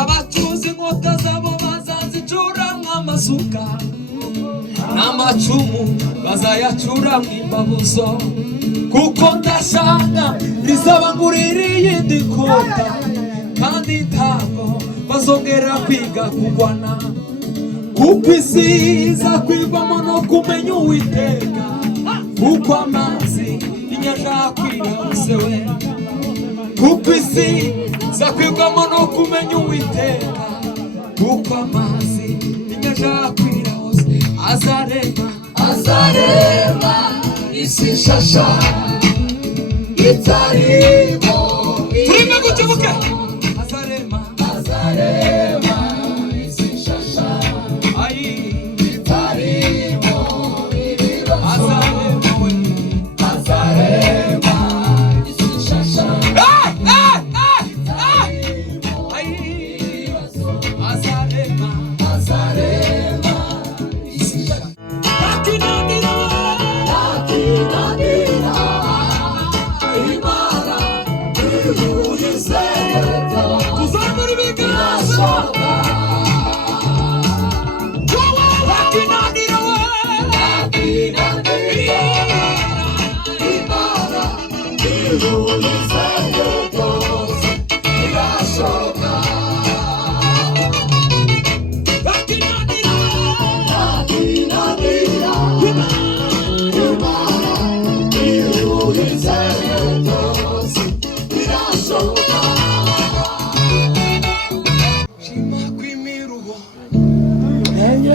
abatuzi inkota zabo bazazicuramwo amasuka, n'amacumu bazayacuramwo imbabuzo, kuko ndashaka rizaba ngurira iyindi kota, kandi ntabwo bazongera kwiga kugwana, kuko isi izakwirwamo no kumenya Uwiteka, kuko amazi inyanja akwira hose we, kuko isi izakwirwamo no kumenya Uwiteka, kuko amazi inyanja akwira hose. Azarema isi nshasha itarimo, turime gukebuke. Azarema isi nshasha itarimo ibibazo. Azarema isi nshasha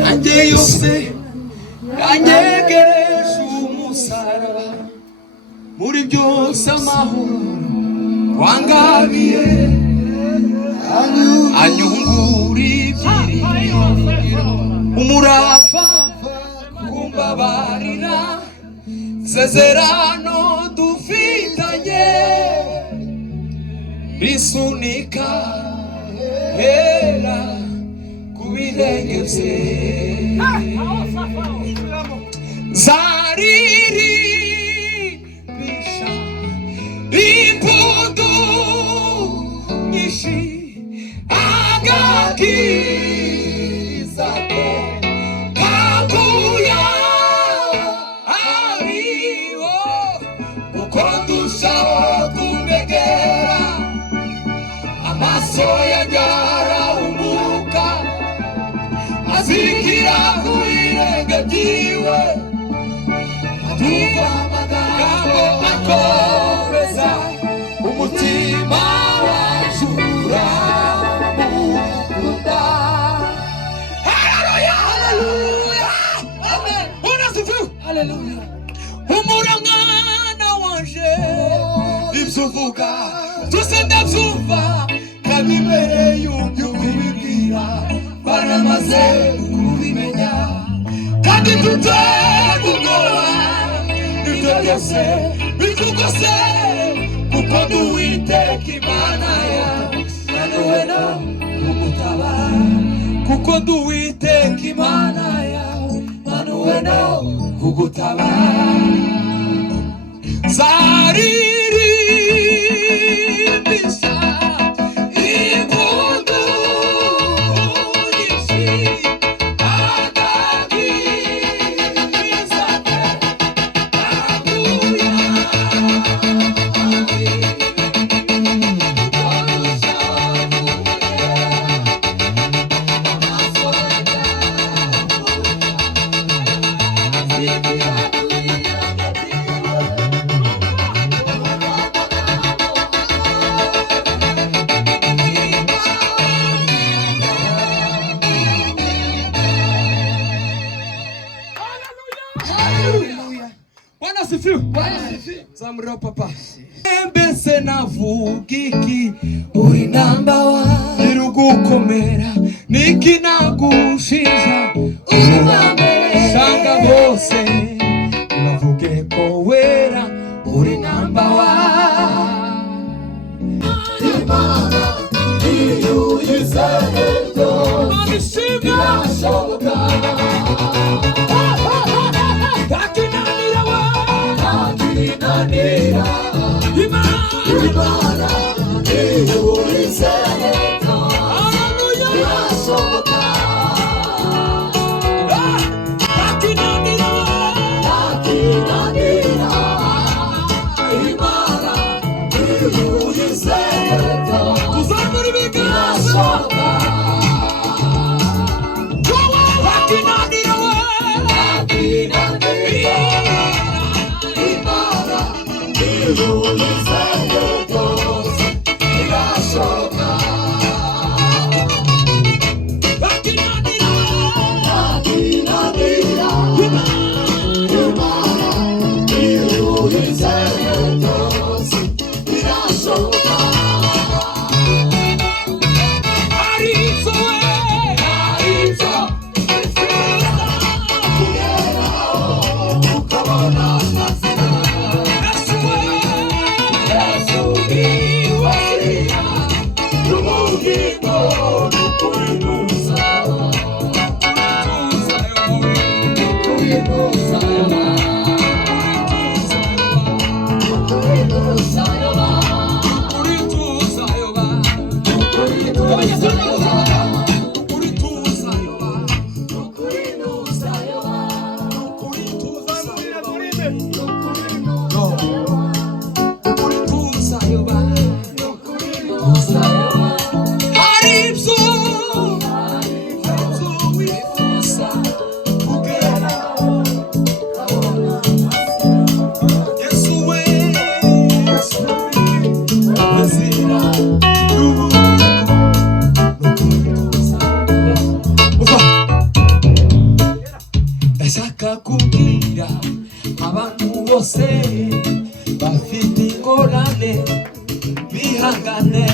Anje yose yanyegereje umusaraba, muri byose amahoro wangabiye, anyungura ibyiringiro, umurava kumbabarira, sezerano dufitanye risunika hera kubirenge bye. Zaririmbisha impundu nyinshi, agakiza ke kaguya ariho, kuko ndushaho kumegera, amaso yanjye umuka azirikira kubirenge byiwe, avuga amagambo akomeza umutima wajura mukunda. Haleluya, haleluya, amen. Unasifiwe, haleluya. Humura mwana wanje, ibyo uvuga byose ndabyumva, kandi imbere y'ibyo ubibwira baramaze kubimenya, kandi tutega ubwoba n'ibyo byose bikugose, kuko ndi Uwiteka Imana yawe, nanuwe no kugutabara, kuko ndi Uwiteka Imana yawe, nanuwe no kugutabara. Zaririmbisha impundu nyinshi, agakiza ke kaguya Zamro papa mbese navugiki uri namba wa irugukomera niki nagushinja urubambere shanga bose navuge ko wera uri namba wa Imana iyo yizeto abishimira shoboka Imana iyo yizeto Kubwira abantu bose bafite ingorane bihangane.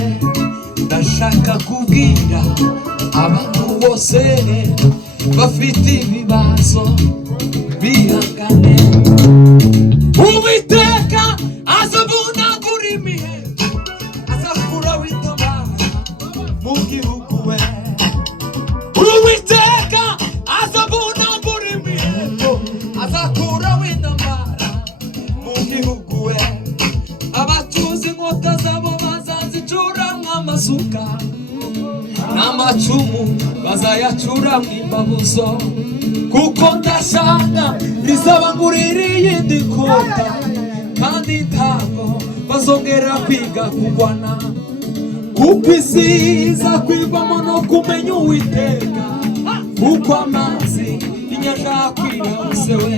Ndashaka kubwira abantu bose bafite ibibazo bihangane. Uwiteka azabunagura imiheto, azakura witabara mu gihugu we. Uwiteka azabunagura imiheto, azakura w'intambara mu gihugu we. Abacuzi inkota zabo bazazicuramwo amasuka, n'amacumu bazayacuramwo imbabuzo. Kuko ndashaka rizabangurira iyindi kota, kandi ntabwo bazongera kwiga kugwana. Kuko isi izakwirwamo no kumenya Uwiteka, kuko amazi inyanja akwira hose we.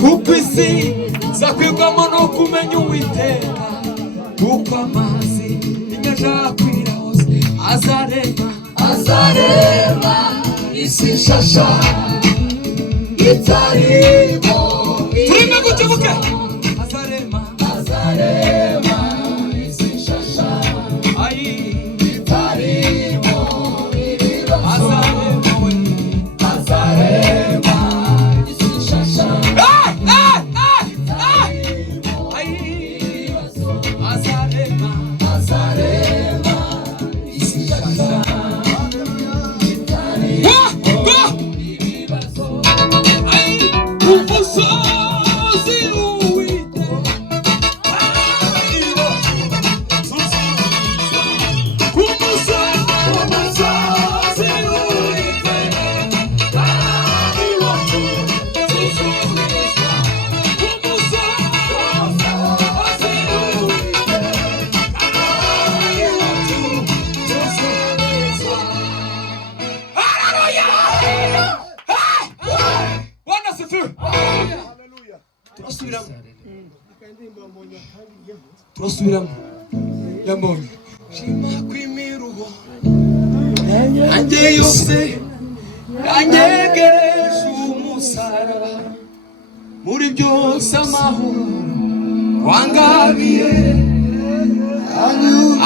Kuko isi izakwirwamo no kumenya Uwiteka, kuko amazi inyanja akwira hose. Azarema isi nshasha itarimo turime gukebuke. Azarema isi nshasha itarimo ibibazo. Azarema isi nshasha turasubiramo yambonye shima kwimiruho anje yose yanyegereje umusaraba. Muri byose amahoro wangabiye,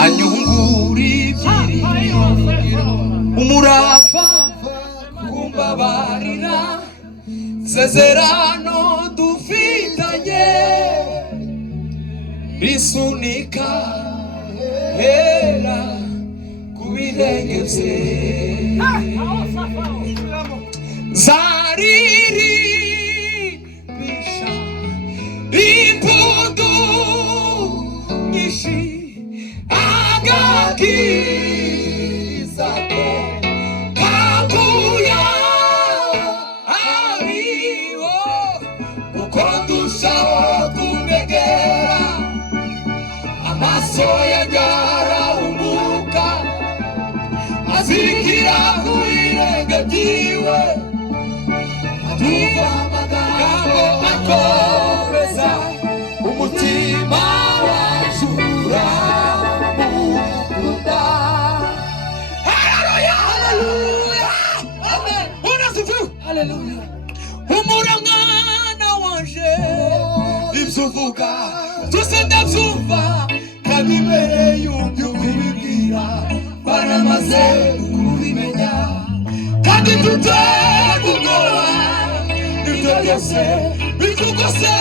anyungura ibyiringiro. Umurava kumbabarira, sezerano dufitanye risunika hera kubirengeze. Zaririmbisha impundu nyinshi, agakiza ke kaguya ariho. Kuko ndushaho kumegera, amaso yanjye arahumuka, azirikira kuirenge byiwe, atumva amagambo akomeza umutima wacu uramukunda. Haleluya, haleluya, amen. Unasifiwe, haleluya. Humura mwana wanje, ibyo uvuga byose ndabyumva, kandi mbere y'ibyo ubibwira baramaze kubimenya, kandi tutega ubwoba n'ibyo byose bikugose,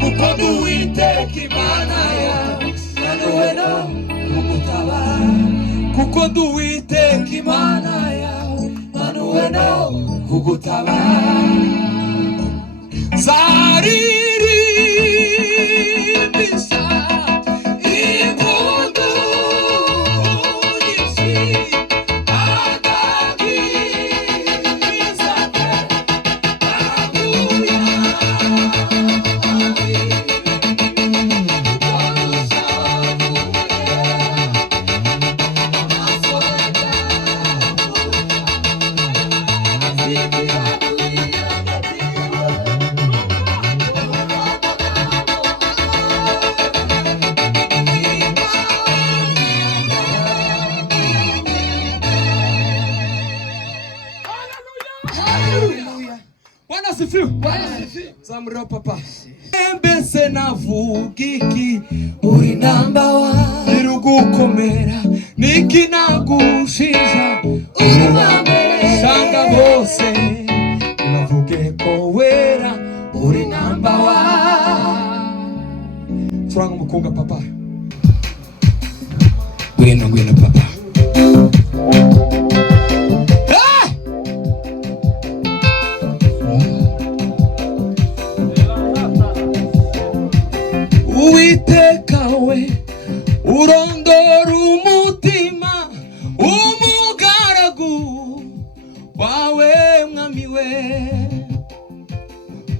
kuko ndi Uwiteka Imana yawe, nanuwe no kugutabara. Kuko ndi Uwiteka Imana yawe, nanuwe no kugutabara. Zaririmbisha impundu nyinshi, agabiriza aguya Zamro papa mbese navugiki uri namba wa irugukomera niki nagushinja urubambere shanga bose bavuge ko wera uri namba wa. Turanga mukunga papa, ngwino papa. Uwiteka we urondora umutima umugaragu wawe mwami we.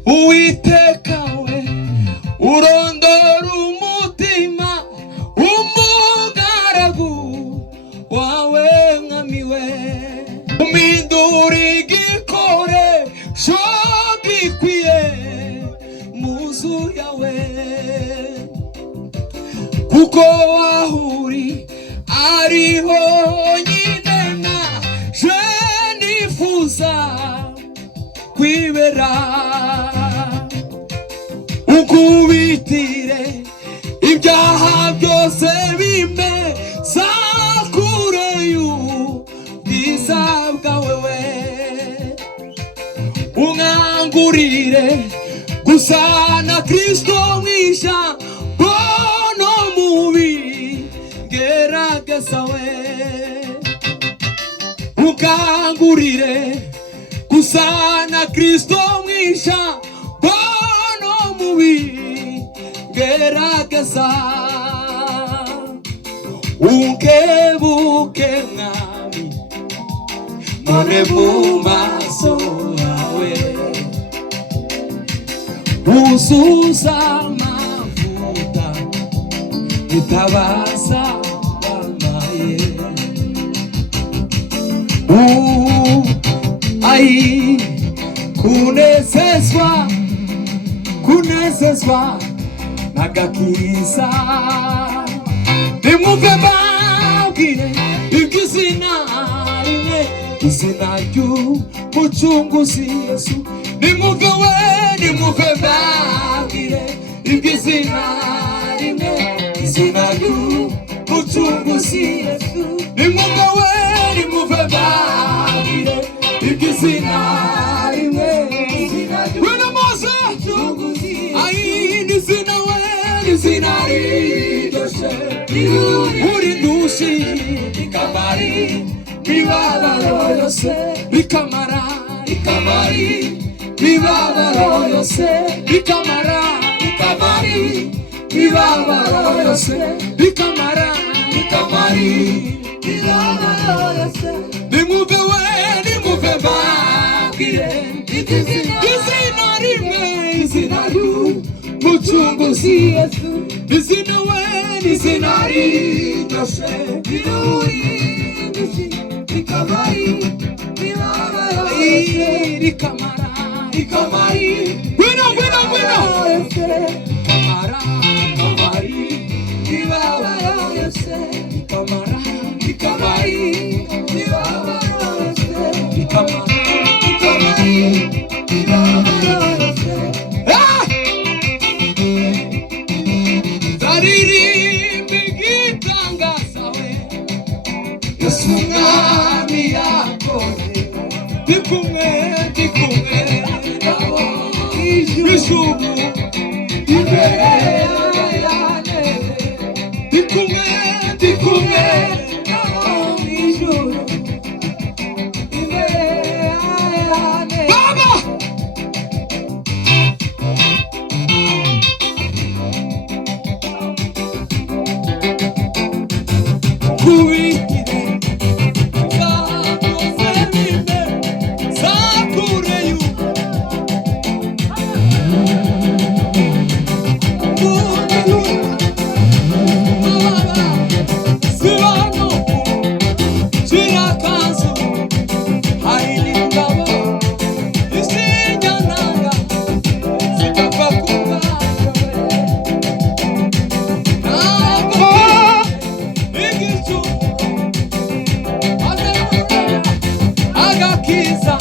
Uwiteka we urondora umutima umugaragu wawe mwami we. Umindura igikoresho gikwiye mu nzu yawe, kuko wahuri ariho nyine naje nifuza kwibera. Ukubitire ibyaha byose bimeza kure y'ubwiza bwawe we. Unkangurire gusa na Kristo mwisha bono mubi gerageza we. Unkangurire gusa na Kristo mwisha bono mubi gerageza. Unkebuke mwami none mu maso yawe, uzuza amavuta itabaza bamaye. Ai kunezezwa nagakiza. Nimwumve mbabwire iby'izina rimwe, izina ry'umucunguzi Yesu. Nimwumve mbabwire iby'izina rimwe, izina ry'umucunguzi Yesu. Nimwumve mbabwire iby'izina rimwe, wena Mose ai n'izina we n'izina riryoshe urindushi ikamari mibabaro yose ikamara mibabaro yose ikamara mibabaro yose ikamara mibabaro yose. Nimwumve mbabwire izina rimwe, izina ry'umucunguzi Yesu. Izina we n'izina riryoshe Agakiza